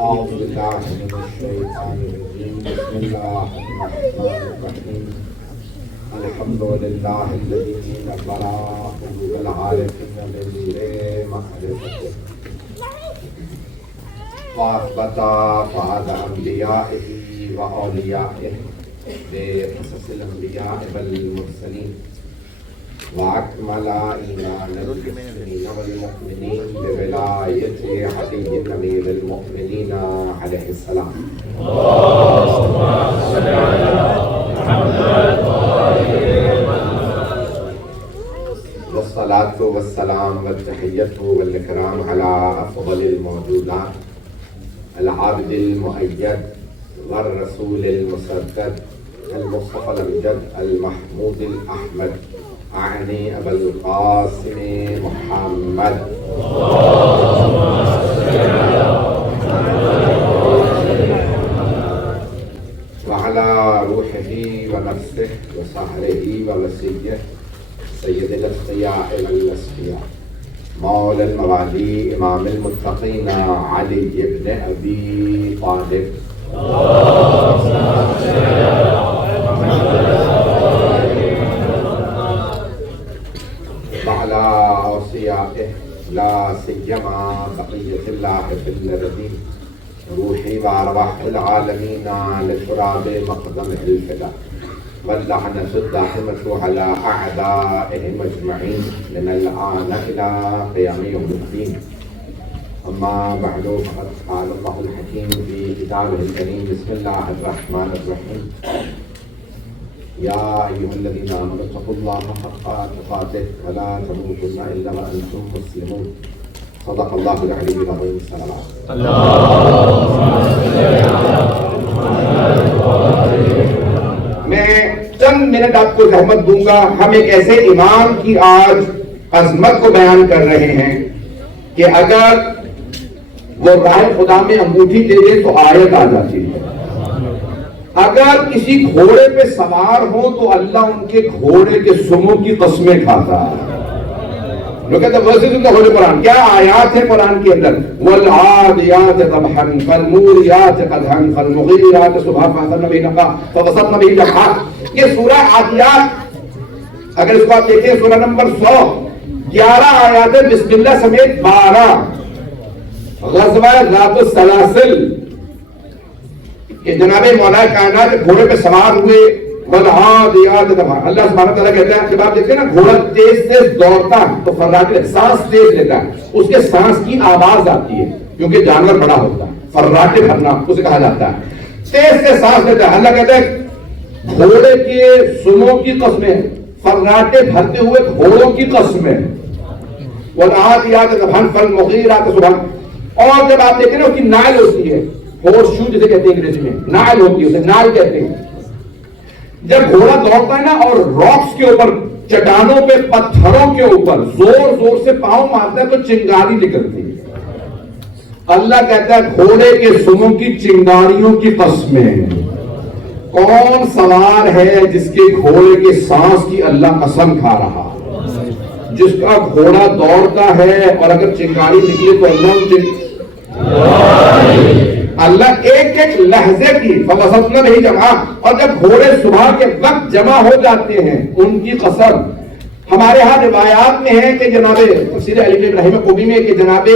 أعوذ بالله من الشيطان الرجيم بسم الله الرحمن الرحيم الحمد لله الذي نبر قلوب العارفين بنور معرفته وأثبت فؤاد أنبيائه وأوليائه بقصص الأنبياء والمرسلين وأكمل إيمان المسلمين والمؤمنين بولاية علي أمير المؤمنين عليه السلام. والصلاة والسلام والتحية والإكرام على أفضل الموجودات العابد المؤيد والرسول المسدد المصطفى الأمجد المحمود الأحمد أعني أبا القاسم محمد وعلى روحه ونفسه وصهره ووسيه سيد الأصفياء والأصفياء مولى الموالي إمام المتقين علي بن أبي طالب وعلى أوصيائه لا سيما بقية الله في الأرضين روحي وأرواح العالمين لتراب مقدمه الفداء واللعنة الدائمة على أعدائهم أجمعين من الآن إلى قيام يوم الدين. أما بعد فقد قال الله الحكيم في كتابه الكريم بسم الله الرحمن الرحيم يا أيها الذين آمنوا اتقوا الله حق تقاته ولا تموتن إلا وأنتم مسلمون. صدق الله العلي العظيم. الصلوات. میں چند منٹ آپ کو زحمت دوں گا. ہم ایک ایسے امام کی آج عظمت کو بیان کر رہے ہیں کہ اگر وہ راہ خدا میں انگوٹھی دے دے تو آیت آ جاتی ہے. اگر کسی گھوڑے پہ سوار ہو تو اللہ ان کے گھوڑے کے سموں کی قسمیں کھاتا ہے. لوگ کہتے ہیں ورسز ان دا ہولی قرآن. کیا آیات ہیں قرآن کے اندر؟ والعادیات ضبحا فالموریات قدحا فالمغیرات صبحا فاثرن به نقعا فوسطن به جمعا. یہ سورہ عادیات اگر اس کو آپ دیکھیں سورہ نمبر 100 11 آیات بسم اللہ سمیت 12 غزوہ ذات السلاسل کہ جناب مولا کائنات گھوڑے پہ سوار ہوئے. والعادیات ضبحا. اللہ سبحانہ وتعالیٰ کہتا ہے جب آپ دیکھتے ہیں نا گھوڑا تیز تیز دوڑتا ہے تو فراٹے سانس تیز لیتا ہے, اس کے سانس کی آواز آتی ہے کیونکہ جانور بڑا ہوتا ہے. فراٹے بھرنا اسے کہا جاتا ہے. تیز سے سانس لیتا ہے. اللہ کہتا ہے گھوڑے کے سموں کی قسمیں, فراٹے بھرتے ہوئے گھوڑوں کی قسمیں. والعادیات ضبحا فالمغیرات صبحا. اور جب آپ دیکھیں نا اس کی نائل ہوتی ہے, ہورس شو جسے کہتے ہیں انگریزی میں, نائل ہوتی ہے, اسے نائل کہتے ہیں. جب گھوڑا دوڑتا ہے نا اور راکس کے اوپر, چٹانوں پہ, پتھروں کے اوپر زور زور سے پاؤں مارتا ہے تو چنگاری نکلتی ہے. اللہ کہتا ہے گھوڑے کے سموں کی چنگاریوں کی قسمیں. کون سوار ہے جس کے گھوڑے کے سانس کی اللہ قسم کھا رہا؟ جس کا گھوڑا دوڑتا ہے اور اگر چنگاری نکلے تو اللہ ایک ایک لہجے کی فوسطن به جمعا. اور جب گھوڑے صبح کے وقت جمع ہو جاتے ہیں ان کی قسم. ہمارے ہاں روایات میں ہے کہ جناب تفسیر علی بن ابراہیم قمی میں کہ جناب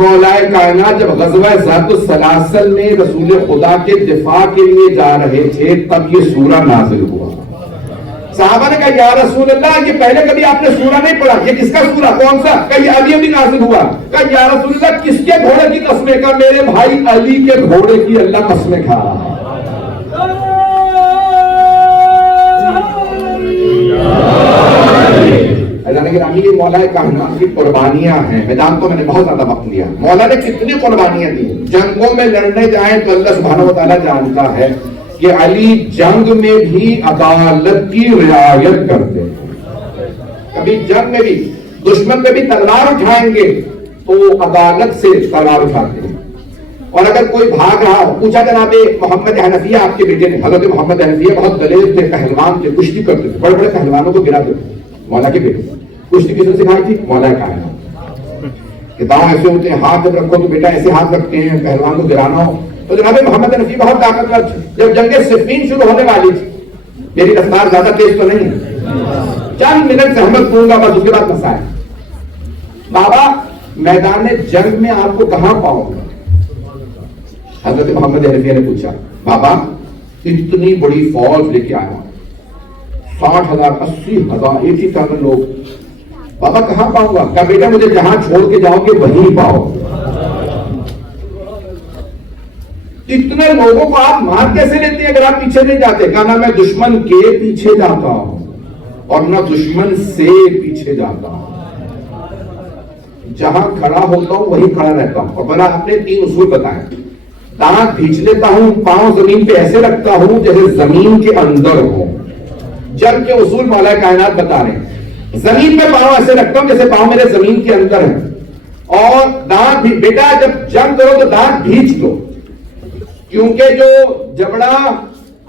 مولا کائنات جب غزوہ ذات السلاسل میں رسول خدا کے دفاع کے لیے جا رہے تھے تب یہ سورہ نازل ہوا. صحابہ نے کہا یا رسول اللہ یہ پہلے کبھی آپ نے سورہ نہیں پڑھا, یہ کس کا سورہ, کون سا؟ کہا یہ ابھی ابھی نازل ہوا. کہا یا رسول اللہ کس کے گھوڑے کی قسمیں؟ کہا میرے بھائی علی کے گھوڑے کی اللہ قسمیں کھا رہا ہے. یہ مولا کائنات کی قربانیاں ہیں. میدان تو میں نے بہت زیادہ وقت لیا. مولا نے کتنی قربانیاں دی. جنگوں میں لڑنے جائیں تو اللہ سبحانہ و تعالیٰ جانتا ہے کہ علی جنگ میں بھی عدالت کی رعایت کرتے ہیں. کبھی جنگ میں بھی دشمن پہ بھی تلوار اٹھائیں گے تو عدالت سے تلوار اٹھاتے ہیں. اور اگر کوئی بھاگ رہا ہو, پوچھا جناب محمد حنفیہ آپ کے بیٹے نے, حضرت محمد حنفیہ بہت دلیر تھے, پہلوان تھے, کشتی کرتے تھے, بڑے بڑے پہلوانوں کو گراتے تھے. مولا کے بیٹے کشتی کس نے سکھائی تھی؟ مولا کائنات. کہ پاؤں ایسے ہوتے ہیں، ہاتھ جب رکھو تو بیٹا ایسے ہاتھ رکھتے ہیں، پہلوان کو گرانا ہو تو جناب محمد حنفی بہت طاقتور تھے. جب جنگ صفین شروع ہونے والی تھی، میری رفتار زیادہ تیز تو نہیں ہے، چند منٹ زحمت دوں گا بس، اس کے بعد مسائل. بابا میدان جنگ میں آپ کو کہاں پاؤں گا؟ حضرت محمد حنفیہ نے پوچھا، بابا اتنی بڑی فوج لے کے آیا، 60,000 80,000 ایک ہی ساتھ لوگ، بابا کہاں پاؤں گا؟ کہا بیٹا مجھے جہاں چھوڑ کے جاؤ گے وہیں پاؤ. اتنے لوگوں کو آپ مار کیسے لیتے ہیں اگر آپ پیچھے نہیں جاتے؟ کہا نہ میں دشمن کے پیچھے جاتا ہوں اور نہ دشمن سے پیچھے جاتا ہوں، جہاں کھڑا ہوتا ہوں وہیں کھڑا رہتا ہوں. اور بنا آپ نے 3 اصول بتائے. دانت بھینچ لیتا ہوں، پاؤں زمین پہ ایسے رکھتا ہوں جیسے زمین کے اندر ہو. جنگ کے اصول مولا کائنات بتا رہے ہیں. زمین پہ پاؤں ایسے رکھتا ہوں جیسے پاؤں میرے زمین کے اندر ہے. اور دانت بھی بیٹا جب جنگ کرو تو دانت بھینچ دو، کیونکہ جو جبڑا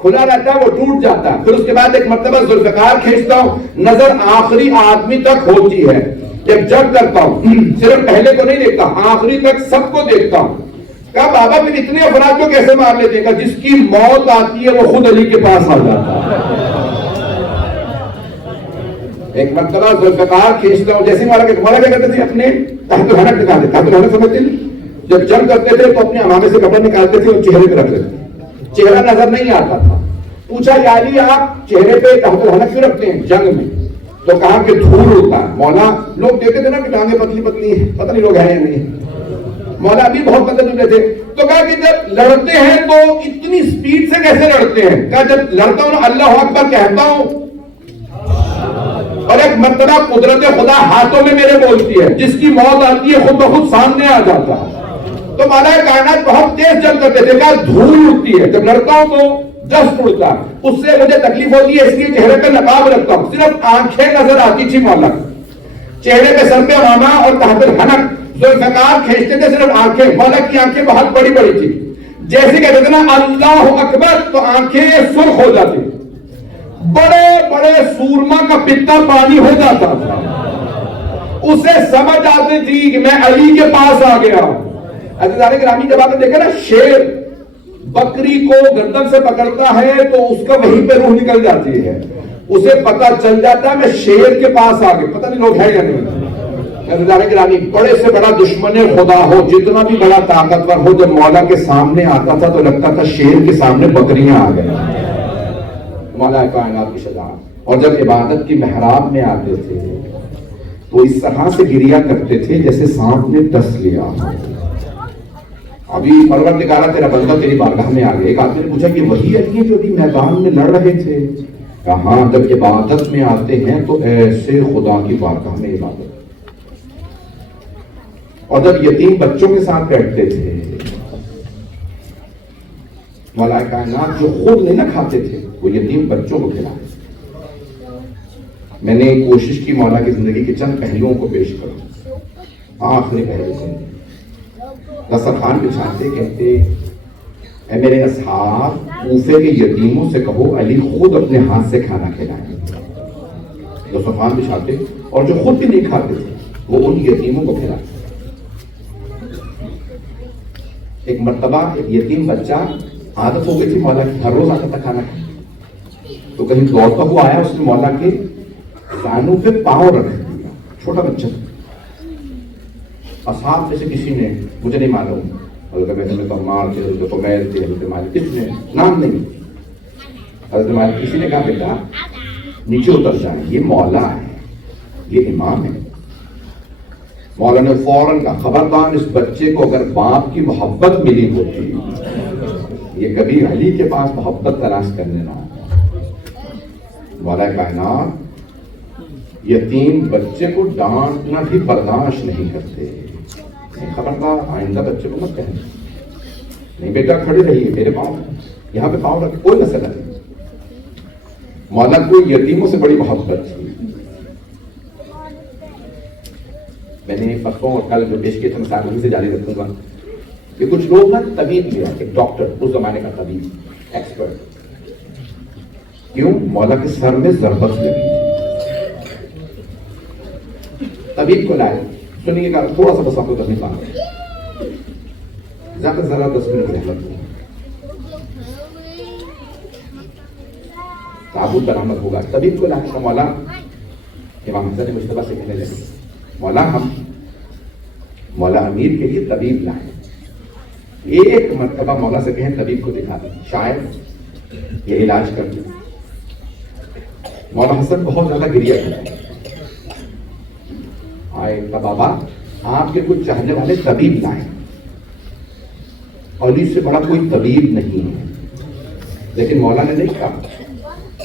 کھلا رہتا ہے وہ ٹوٹ جاتا ہے. پھر اس کے بعد ایک مرتبہ ذوالفقار کھینچتا ہوں، نظر آخری آدمی تک ہوتی ہے. جب جنگ کرتا ہوں صرف پہلے کو نہیں دیکھتا، آخری تک سب کو دیکھتا ہوں. کہا بابا پھر اتنے افراد کو کیسے مار لیتے ہیں؟ جس کی موت آتی ہے وہ خود علی کے پاس آ جاتا ہے. ایک مرتبہ ذوالفقار کھینچتا ہوں، جیسے مولا کیا کرتے تھے؟ اپنے تحت الحنک نکالتے. تحت الحنک سمجھتے ہیں؟ جب جنگ کرتے تھے تو اپنے امامے سے کپڑا نکالتے تھے اور چہرے پہ رکھ لیتے. چہرہ نظر نہیں آتا تھا. پوچھا یا علی آپ چہرے پہ تحت الحنک کیوں رکھتے ہیں جنگ میں؟ تو کہا کہ دھول ہوتا ہے. مولا لوگ دیکھتے تھے نا کہ ٹانگیں پتلی پتلی ہیں، پتہ نہیں لوگ ہیں یا نہیں. مولا بھی بہت پتلے دبلے تھے. تو کہا کہ جب لڑتے ہیں تو اتنی سپیڈ سے کیسے لڑتے ہیں؟ کہا جب لڑتا ہوں اللہ اکبر کہتا ہوں اور ایک مرتبہ قدرت خدا ہاتھوں میں میرے بولتی ہے، جس کی موت آتی ہے خود بخود سامنے آ جاتا ہے. تو مولا کائنات بہت تیز جنگ کرتے تھے. کہا دھول اڑتی ہے، جب لڑتا ہوں تو ڈسٹ اڑتا ہے، اس سے مجھے تکلیف ہوتی ہے، اس لیے چہرے پہ نقاب رکھتا ہوں. صرف آنکھیں نظر آتی تھی مولا، چہرے پہ سر پہ امامہ اور تحت الحنک. ذوالفقار کھینچتے تھے صرف آنکھیں. مولا کی آنکھیں بہت بڑی بڑی تھی. جیسے کہتے تھے نا اللہ اکبر تو آنکھیں سرخ ہو جاتی. بڑے بڑے سورما کا پتا پانی ہو جاتا تھا. اسے سمجھ آتی تھی کہ میں علی کے پاس آ گیا. عزیزان گرامی جب آپ نے دیکھا نا شیر بکری کو گردن سے پکڑتا ہے تو اس کا وہیں پہ روح نکل جاتی ہے، اسے پتا چل جاتا ہے میں شیر کے پاس آ گیا. پتہ نہیں لوگ ہیں یا نہیں. عزیزان گرامی بڑے سے بڑا دشمن خدا ہو، جتنا بھی بڑا طاقتور ہو، جب مولا کے سامنے آتا تھا تو لگتا تھا شیر کے سامنے بکریاں آ گئی. مولا کائنات کی شجاعت. اور جب عبادت کی محراب میں آتے تھے تو اس طرح سے گریا کرتے تھے جیسے سانپ نے ڈس لیا. ابھی پروردگارہ تیرا بندہ تیری بارگاہ میں آ گیا. ایک آدمی نے پوچھا کہ وہی علی جو ابھی میدان میں لڑ رہے تھے؟ کہاں جب عبادت میں آتے ہیں تو ایسے خدا کی بارگاہ میں عبادت. اور جب یتیم بچوں کے ساتھ بیٹھتے تھے، مولا کائنات جو خود نہیں نہ کھاتے تھے وہ یتیم بچوں کو کھلاتے. میں نے کوشش کی مولا کی زندگی کے چند پہلوؤں کو پیش کروں. آخری پہلو سے دسترخوان بچھاتے کہتے اے میرے اصحاب کوفے کے یتیموں سے کہو علی خود اپنے ہاتھ سے کھانا کھلائیں. دسترخوان بچھاتے اور جو خود بھی نہیں کھاتے تھے وہ ان یتیموں کو کھلاتے. ایک مرتبہ ایک یتیم بچہ عادت ہو گئی تھی مولا کی ہر روز آتا تھا کھانا کھانا. تو کہیں دوڑتا ہوا آیا، اس نے مولا کے دانوں پہ پاؤں رکھ دیا. چھوٹا بچہ اصحاب میں سے کسی نے، مجھے نہیں معلوم، حضرت عمار تھے، حضرت عمیر تھے، حضرت مالک، کس نے نام نہیں. حضرت مالک کسی نے کہا بیٹا نیچے اتر جائیں، یہ مولا ہے، یہ امام ہے. مولا نے فوراً کہا خبردار اس بچے کو اگر باپ کی محبت ملی ہوتی یہ کبھی علی کے پاس محبت تلاش کرنے نہ ہو. مولا کائنات یتیم بچے کو ڈانٹنا بھی برداشت نہیں کرتے. خبردار آئندہ بچے کو مت کہنا، نہیں بیٹا کھڑے رہیے، میرے پاؤں یہاں پہ پاؤں رکھے، کوئی مسئلہ نہیں. مولا کو یتیموں سے بڑی محبت تھی. میں نے پرسوں اور کل جو پیش کیے تھے مسائل سے جاری رکھوں گا کہ کچھ لوگ نا طبیب لیا، ایک ڈاکٹر اس زمانے کا طبیب ایکسپرٹ، کیوں مولا کے سر میں ضربت لگی. طبیب کو لائے، سنیے گا تھوڑا سا بس آپ کو کرنے پا زیادہ ذرا 10 منٹ محنت تعبد برآمد ہوگا. طبیب کو لانے کا مولا امام حسن مجتبیٰ سے کہنے لگے مولا ہم مولا امیر کے لیے طبیب لائیں. ایک مرتبہ مولا سے کہیں طبیب کو دکھا دیں شاید یہ علاج کر دیں. مولا حسن بہت زیادہ گریہ کرتے آئے کہ بابا آپ کے کچھ چاہنے والے طبیب لائیں. علی سے بڑا کوئی طبیب نہیں ہے. لیکن مولا نے نہیں کہا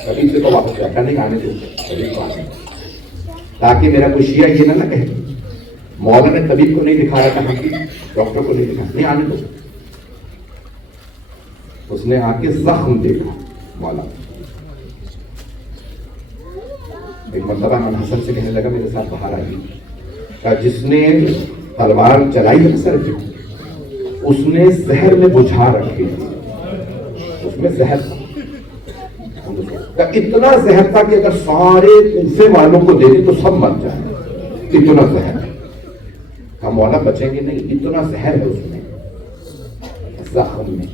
طبیب سے تو واپس بیٹھا نہیں آنے دے تاکہ میرا کوئی شیعہ یہ نہ کہے مولا نے طبیب کو نہیں دکھایا تھا ڈاکٹر کو نہیں دکھایا نہیں آنے دو. اس نے آ کے زخم دیکھا مولا. ایک مرتبہ امام حسن سے کہنے لگا میرے ساتھ باہر آئی کہ جس نے تلوار چلائی ہے سر پہ اس نے زہر میں بجھا رکھی اس میں زہر تھا. اتنا زہر تھا کہ اگر سارے کوفے والوں کو دے دیں تو سب مر جائیں. اتنا زہر ہم مولا بچیں گے نہیں. اتنا زہر ہے اس میں زخم میں.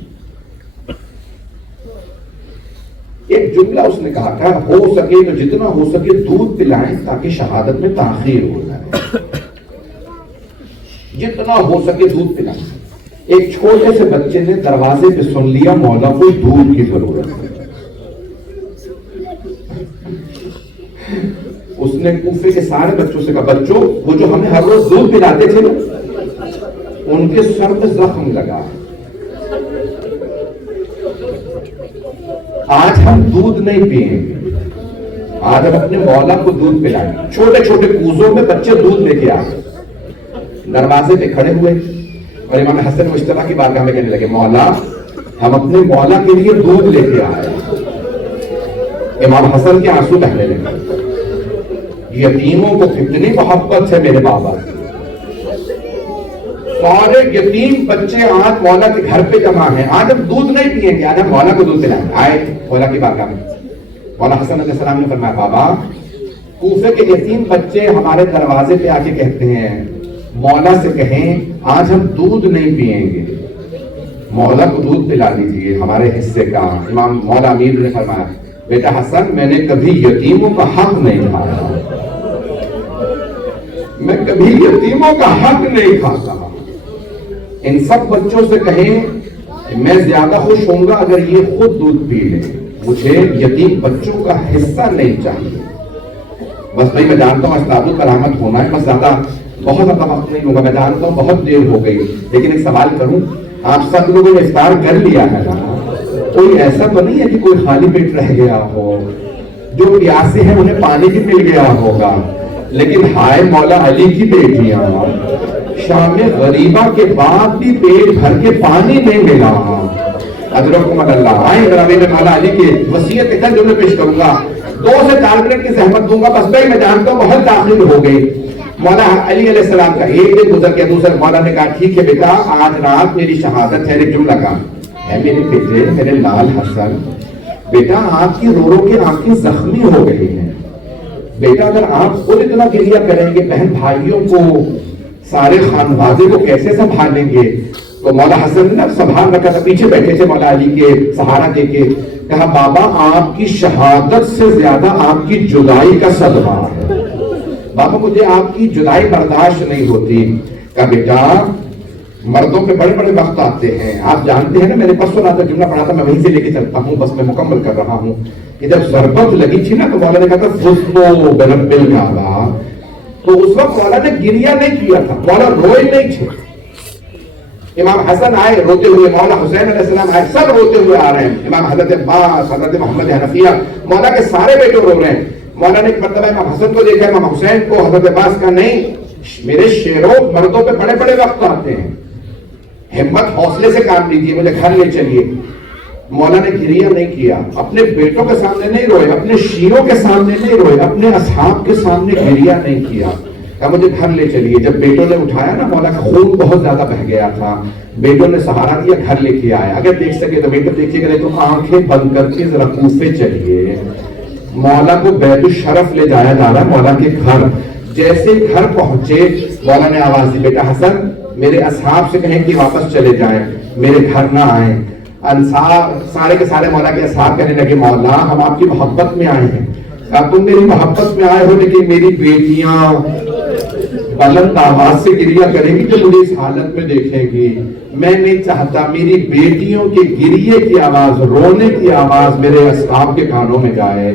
ایک جملہ اس نے کہا تھا ہو سکے تو جتنا ہو سکے دودھ پلائیں تاکہ شہادت میں تاخیر ہو جائے. جتنا ہو سکے دودھ پلائیں. ایک چھوٹے سے بچے نے دروازے پہ سن لیا مولا کو دودھ کی ضرورت ہے. اس نے کوفے کے سارے بچوں سے کہا بچوں وہ جو ہمیں ہر روز دودھ پلاتے تھے نا ان کے سر پہ زخم لگا آج ہم دودھ نہیں پیئیں گے. آج ہم اپنے مولا کو دودھ پلائیں. چھوٹے چھوٹے کوزوں میں بچے دودھ لے کے آئے دروازے پہ کھڑے ہوئے اور امام حسن مجتبیٰ کی بارگاہ میں کہنے لگے مولا ہم اپنے مولا کے لیے دودھ لے کے آئے. امام حسن کے آنسو بہنے لگے. یتیموں کو کتنی محبت ہے میرے بابا. سارے یتیم بچے آج مولا کے گھر پہ جمع ہیں. آج ہم دودھ نہیں پیئیں گے آج ہم مولا کو دودھ پلائیں. آئے مولا کی بارگاہ میں مولا حسن علیہ السلام نے فرمایا بابا کوفے کے یتیم بچے ہمارے دروازے پہ آ کے کہتے ہیں مولا سے کہیں آج ہم دودھ نہیں پیئیں گے مولا کو دودھ پلا دیجیے ہمارے حصے کا. امام مولا امیر نے فرمایا بیٹا حسن میں نے کبھی یتیموں کا حق نہیں کھایا. میں کبھی یتیموں کا حق نہیں کھاتا. ان سب بچوں سے کہیں میں زیادہ خوش ہوں گا اگر یہ خود دودھ پی لیں. مجھے یتیم بچوں کا حصہ نہیں چاہیے. بس بھائی میں جانتا ہوں اسباب کرامت ہونا ہے. بس بہت زیادہ وقت نہیں ہوگا. میں جانتا ہوں بہت دیر ہو گئی لیکن ایک سوال کروں آپ سب لوگوں نے افطار کر لیا ہے نا. کوئی ایسا تو نہیں ہے کہ کوئی خالی پیٹ رہ گیا ہو. جو پیاسے ہیں انہیں پانی بھی مل گیا ہوگا. لیکن ہائے مولا علی کی بیٹیاں شام غریبہ کے بعد بھی پیٹ بھر کے پانی نہیں ملا. اجرکم اللہ. آئیں ذرا میں مولا علی کے وصیت کے جملے پیش کروں گا. 2 سے 4 منٹ کی زحمت دوں گا. بس بھائی میں جانتا ہوں بہت تاخیر ہو گئی. مولا علی علیہ السلام کا ایک دن گزر گیا. دوسرے مولا نے کہا ٹھیک ہے بیٹا آج رات میری شہادت ہے. ایک جملہ کا ہے میرے بیٹے میرے لال حسن بیٹا آپ کی رو رو کے آنکھیں زخمی ہو گئی ہیں. بیٹا اگر آپ خود اتنا گریہ کریں گے بہن بھائیوں کو سارے خانوادے کو کیسے سنبھالیں گے. تو مولا حسن نے سنبھال رکھا تھا. پیچھے بیٹھے تھے مولا علی کے سہارا دے کے. کہا بابا آپ کی شہادت سے زیادہ آپ کی جدائی کا صدمہ ہے. بابا مجھے آپ کی جدائی برداشت نہیں ہوتی. کہا بیٹا مردوں پہ بڑے بڑے وقت آتے ہیں. آپ جانتے ہیں نا میرے پاس سنا تھا جملہ پڑھا تھا میں وہیں سے لے کے چلتا ہوں. بس میں مکمل کر رہا ہوں کہ جب ضربت لگی تھی نا تو مولا نے کہا تھا فزتو برب الکعبہ. تو اس وقت مولا نے گریہ نہیں کیا تھا. مولا روئے نہیں تھے. امام حسن آئے روتے ہوئے. مولا حسین علیہ السلام آئے. سب روتے ہوئے آ رہے ہیں. امام حضرت عباس حضرت محمد حنفیہ مولا کے سارے بیٹے رو رہے ہیں. مولا نے ایک مرتبہ امام حسن کو دیکھا امام حسین کو. حضرت عباس کا نہیں میرے شیروں مردوں پہ بڑے بڑے وقت آتے ہیں. ہمت حوصلے سے کام لیجیے مجھے گھر لے چلیے. مولا نے گریہ نہیں کیا. اپنے بیٹوں کے سامنے نہیں روئے. اپنے شیعوں کے سامنے نہیں روئے. اپنے اصحاب کے سامنے گریہ نہیں کیا. کہا مجھے گھر لے چلیے. جب بیٹوں نے اٹھایا نا مولا کا خون بہت زیادہ بہ گیا تھا. بیٹوں نے سہارا دیا گھر لے کے آیا. اگر دیکھ سکے تو بیٹے دیکھیے گا تو آنکھیں بند کر کے ذرا کوفے چلیے. مولا کو بیت الشرف لے جایا جا رہا ہے مولا کے گھر. جیسے گھر پہنچے مولا نے آواز دی بیٹا حسن میرے اصحاب سے کہیں کہ واپس چلے جائیں میرے گھر نہ آئیں. انصار سارے کے سارے مولا کے اصحاب کہنے لگے مولا ہم آپ کی محبت میں آئے ہیں. اب تم میری محبت میں آئے ہو لیکن میری بیٹیاں بلند آواز سے گریہ کریں گی جو مجھے اس حالت میں دیکھیں گی. میں نہیں چاہتا میری بیٹیوں کے گریے کی آواز رونے کی آواز میرے اصحاب کے کانوں میں جائے.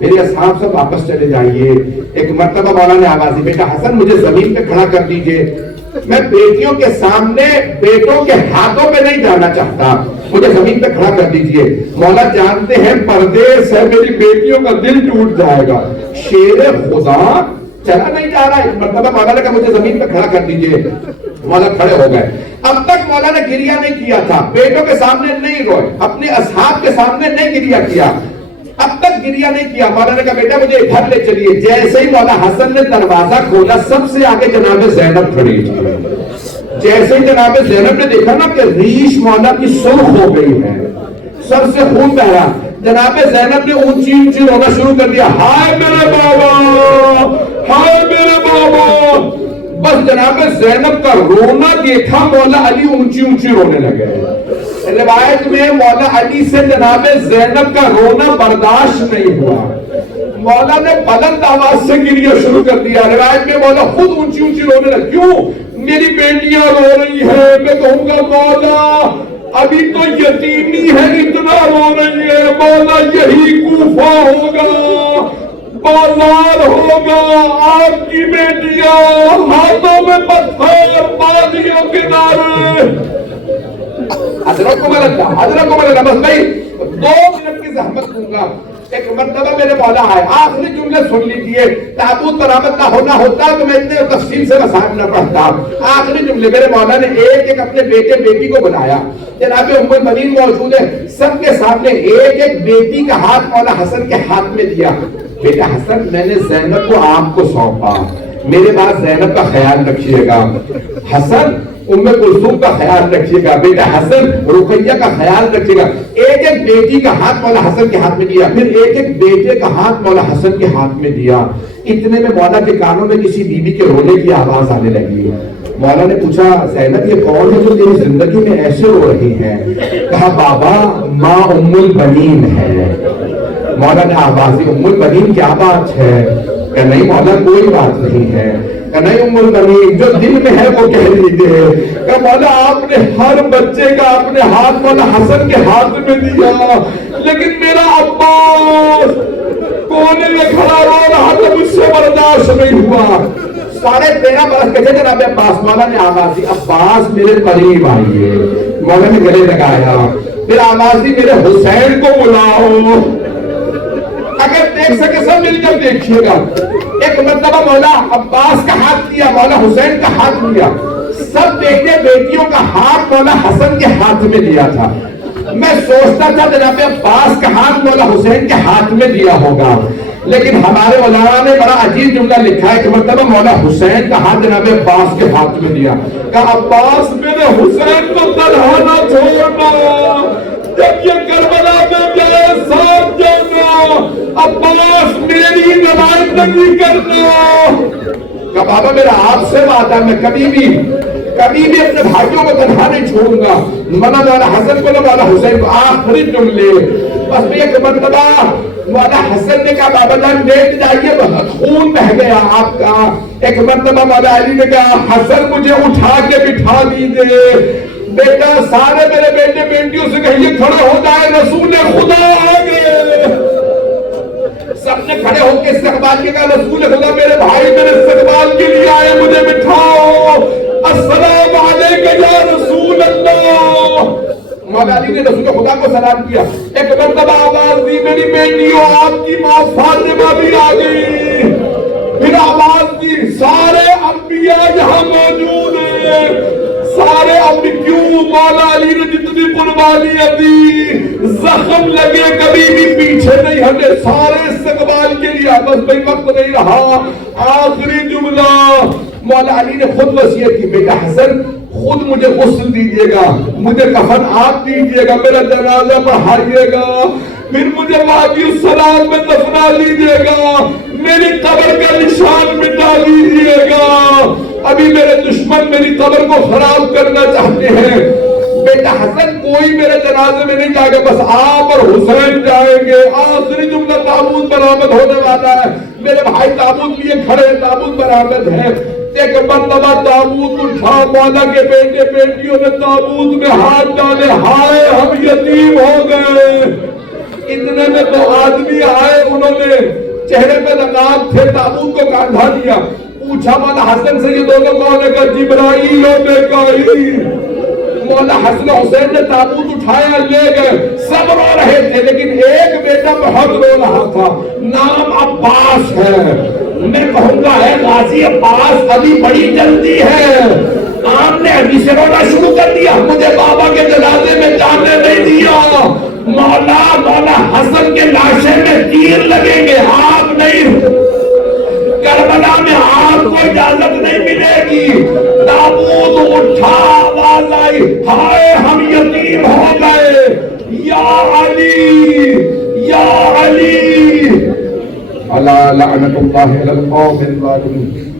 میرے اصحاب سب واپس چلے جائیے. ایک مرتبہ مولا نے آواز دی بیٹا حسن مجھے زمین پہ کھڑا کر دیجئے. میں بیٹیوں کے سامنے بیٹوں کے ہاتھوں پہ نہیں جانا چاہتا. مجھے زمین پہ کھڑا کر دیجئے. مولا جانتے ہیں پردیس ہے میری بیٹیوں کا دل ٹوٹ جائے گا. شیر خدا چلا نہیں جا رہا ہے. مرتبہ مولا نے کہا مجھے زمین پہ کھڑا کر دیجئے. مولا کھڑے ہو گئے. اب تک مولا نے گریہ نہیں کیا تھا, بیٹوں کے سامنے نہیں روئے, اپنے اصحاب کے سامنے نہیں گریہ کیا, اب تک گریہ نہیں کیا. مولا نے کہا بیٹا مجھے گھر لے چلیے. جیسے ہی مولا حسن نے دروازہ کھولا سب سے آگے جناب زینب کھڑی تھی. جیسے ہی جناب زینب نے دیکھا نا کہ ریش مولا کی سرخ ہو گئی ہے, سر سے خون بہ رہا, جناب زینب نے اونچی اونچی رونا شروع کر دیا, ہائے میرے بابا, ہائے میرے بابا. بس جناب زینب کا رونا دیکھا مولا علی اونچی اونچی رونے لگے. روایت میں مولا علی سے جناب زینب کا رونا برداشت نہیں ہوا, مولا نے بلند آواز سے گریہ شروع کر دیا. روایت میں مولا خود اونچی اونچی رونے لگے. کیوں؟ میری بیٹیاں رو رہی ہیں. میں کہوں گا مولا ابھی تو یتیمی ہے اتنا رو رہی ہے. مولا یہی کوفہ ہوگا, بازار ہوگا, آپ کی بیٹیاں ہاتھوں میں پتھر, بازیوں کے نعرے. حضرت کو ملتا بس بھائی 2 منٹ کی زحمت دوں گا. ایک مرتبہ میرے مولا آئے, آخری جملے سن لیجئے. تابوت برآمد نہ ہوتا تو میں اتنے تفصیل سے مسائل نہ پڑھتا. آخری جملے میرے مولا نے ایک ایک اپنے بیٹے بیٹی کو بلایا. جناب ام المؤمنین موجود ہے, سب کے سامنے ایک ایک بیٹی کا ہاتھ مولا حسن کے ہاتھ میں دیا. بیٹا حسن میں نے زینب کو آپ کو سونپا, میرے بعد زینب کا خیال رکھیے گا. حسن ام کلثوم کا خیال رکھیے گا. بیٹا حسن رقیہ کا خیال رکھیے گا. ایک ایک بیٹی کا ہاتھ مولا حسن کے ہاتھ میں دیا, پھر ایک ایک بیٹے کا ہاتھ مولا حسن کے ہاتھ میں دیا. اتنے میں مولا کے کانوں میں کسی بیوی کے رونے کی آواز آنے لگی. مولا نے پوچھا زینب یہ کون ہے جو تیری زندگی میں ایسے رو رہی ہیں؟ کہا بابا ماں ام البنین ہے. مولا نے آواز دی ام البنین کیا بات ہے؟ کہ نہیں مولا کوئی بات نہیں ہے. کہ نہیں ام البنین جو دل میں ہے وہ کہہ لیجیے. کہ مولا آپ نے ہر بچے کا اپنے ہاتھ مولا حسن کے ہاتھ میں دیا, لیکن میرا عباس کونے میں کھڑا رو رہا تھا, مجھ سے برداشت نہیں ہوا. 13.5 برس کے تھے جناب عباس. مولا نے آواز دی عباس میرے قریب آئیے. مولا نے گلے لگایا, پھر آواز دی میرے حسین کو بلاؤ. اگر دیکھ سکے سب مل کر دیکھیے گا. ایک مرتبہ مولا عباس کا ہاتھ لیا, مولا حسین کا ہاتھ لیا. سب بیٹے بیٹیوں کا ہاتھ مولا حسن کے ہاتھ میں دیا تھا. میں سوچتا تھا جناب عباس کا ہاتھ مولا حسین کے ہاتھ میں دیا ہوگا, لیکن ہمارے علماء نے بڑا عجیب جملہ لکھا ہے کہ مرتبہ مولا حسین کا ہاتھ جناب عباس کے ہاتھ میں دیا. کہا عباس میرے حسین کو تنہا نہ چھوڑنا, جب یہ کربلا میں گئے ساتھ جانا, عباس میری نمائندگی کرنا. کہ بابا میرا آپ سے وعدہ ہے, میں کبھی بھی اپنے بھائیوں کو تنہا نہیں چھوڑوں گا. مولا حسن کو مولا حسین کو. آخری جملے بس ایک مرتبہ مولا حسن نے کہا بابا جان لیٹ جائیے, بہت خون بہ گیا آپ کا. ایک مرتبہ مولا علی نے کہا حسن مجھے اٹھا کے بٹھا دیجئے. بیٹا سارے میرے بیٹے بیٹیوں سے کہیے کھڑے ہو جائے, رسول خدا آ گئے. سب نے کھڑے ہو کے استقبال کیا. رسول خدا میرے بھائی میرے استقبال کے لیے آئے, مجھے بٹھاؤ. السلام علیکم یا رسول اللہ. مولا علی نے رسول خدا کو سلام کیا. ایک مرتبہ آواز دی میری بیٹیوں آپ کی ماں فاطمہ بھی آ گئی. پھر آواز دی سارے انبیاء یہاں موجود ہیں. سارے انبیاء کیوں مولا علی نے جتنی قربانیاں دی, زخم لگے کبھی بھی پیچھے نہیں ہٹے, سارے استقبال کے لیے. بس بھائی وقت نہیں رہا, آخری جملہ مولا علی نے خود وصیت کی, بیٹا حسن خود مجھے غسل دیجیے گا, مجھے کفن آپ دیجیے گا, میرا جنازہ پڑھائیے گا. پھر مجھے وادی السلام میں دفنا دیجیے گا، میری قبر کا نشان مٹا دیجیے گا، ابھی میرے دشمن میری قبر کو خراب کرنا چاہتے ہیں۔ بیٹا حسن کوئی میرے جنازے میں نہیں جائے گا، بس آپ اور حسین جائیں گے۔ آخری جملہ تابوت برآمد ہونے والا ہے، میرے بھائی تابوت لیے کھڑے، تابوت برآمد ہے۔ ایک مرتبہ تابوت اٹھا، مولا کے بیٹے بیٹیوں نے تابوت میں ہاتھ ڈالے، ہائے ہم یتیم ہو گئے۔ اتنے میں تو آدمی آئے، انہوں نے چہرے پہ نقاب تھے، تابوت کو کاندھا دیا، پوچھا مولا حسن سے یہ دونوں کون ہے؟ کہا جبرائیل و میکائیل۔ مولا حسن حسین نے تابوت اٹھایا، لے گئے، سب رو رہے تھے، لیکن ایک بیٹا بہت رو رہا تھا، نام عباس ہے۔ میں کہوں گا ہے غازی عباس، ابھی بڑی جلدی ہے۔ آپ نے ابھی سے رونا شروع کر دیا، مجھے بابا کے جنازے میں جانے نہیں دیا۔ مولا حسن کے لاشے میں تیر لگیں گے، آپ نہیں، کربلا میں آپ کو اجازت نہیں ملے گی۔ تابوت اٹھا، آواز آئی، ہائے ہم یتیم ہو گئے، یا علی یا علی، الا لعنت اللہ علی القوم الظالمین۔